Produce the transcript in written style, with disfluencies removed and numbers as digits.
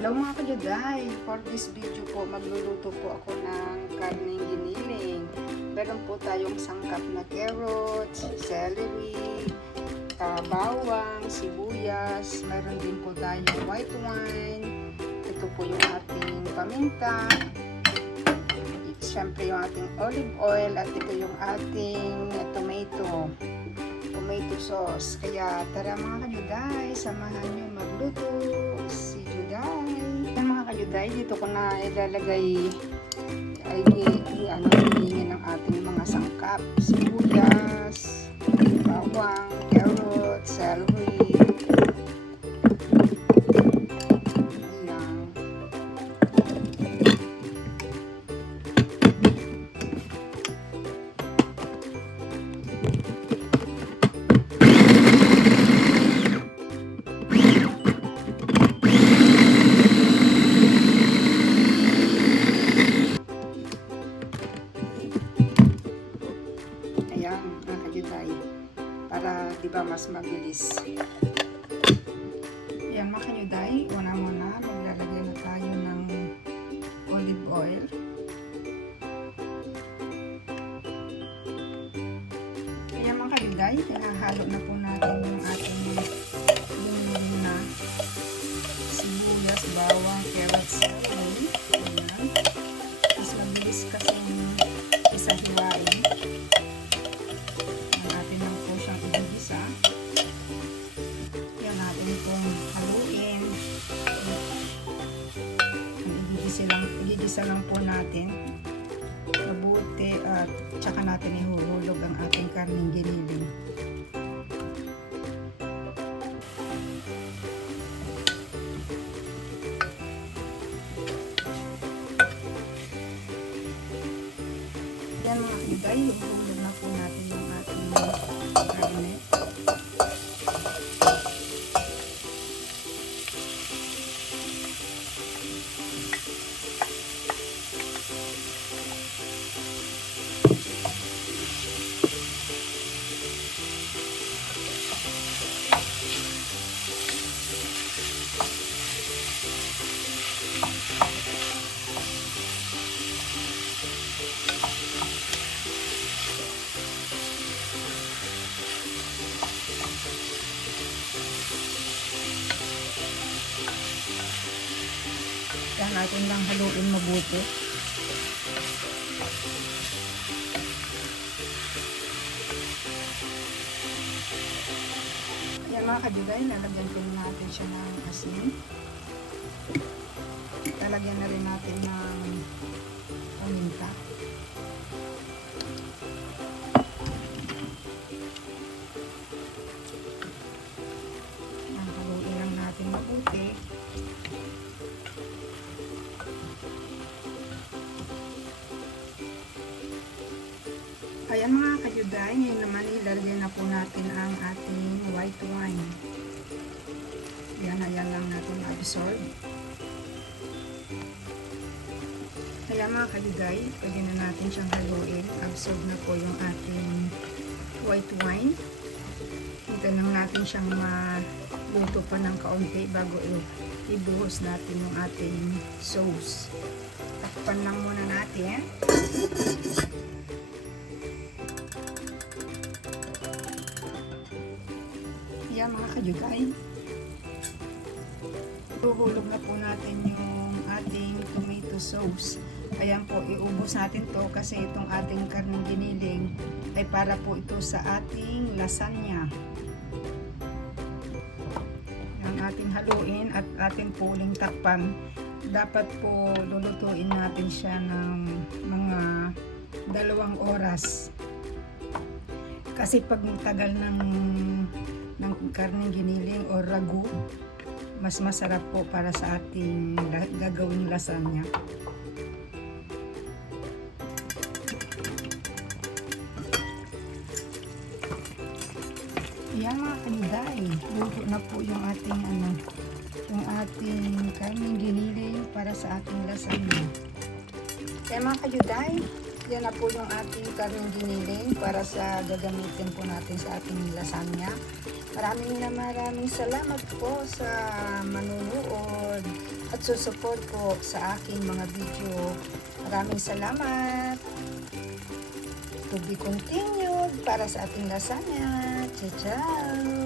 Hello mga kajuday! For this video po, magluluto po ako ng karneng giniling. Meron po tayong sangkap na carrots, celery, bawang, sibuyas. Meron din po tayong white wine. Ito po yung ating paminta. Siyempre yung ating olive oil. At ito yung ating tomato sauce. Kaya tara mga kajuday, samahan nyo magluto si Juday. Yan mga kajuday, dito ko na ilalagay hilingin ng ating mga sangkap. Sibuyas, bawang, carrots, celery. Ayan. Ayan, mga kajuday, para diba mas mabilis. Ayan mga kajuday, una muna maglalagay na tayo ng olive oil. Ayan mga kajuday, hinahalo na po natin yung ating yung na sibuyas, bawang, carrots, celery. Ayan, mas mabilis kasi isahiwain. Igigisa lang po natin mabuti at tsaka natin ihuhulog ang ating karneng giniling. Yan mga kajuday, ihuhulog na po natin yung ating karne. Yan natin lang haluin mabuti. Yan mga kajuday, lalagyan din natin siya ng asin. Lalagyan na rin natin ng paminta. Yan, haluin lang natin mabuti. Ayan mga kajuday, ngayon naman ilalagay na po natin ang ating white wine. Ayan lang natin absorb. Ayan mga kajuday, pwede na natin siyang haluin. Absorb na po yung ating white wine. Hintay lang natin siyang maluto pa ng kaunti bago ibuhos natin yung ating sauce. Takpan lang muna natin. Ayan mga kajuday, huhulog na po natin yung ating tomato sauce. Ayan po, iubos natin to kasi itong ating karneng giniling ay para po ito sa ating lasagna. Ang ating haluin at ating puling takpan. Dapat po lulutuin natin siya ng mga 2 oras. Kasi pag tagal ng karneng giniling o ragu, mas masarap po para sa ating gagawing lasagna. Ayan mga kajuday, luto na po yung ating karneng giniling para sa ating lasagna. Ayan mga kajuday, yan na po yung ating karneng giniling para sa gagamitin po natin sa ating lasagna. Maraming salamat po sa manunood. at susuport po sa aking mga video. Maraming salamat. To be continued para sa ating lasagna. Ciao!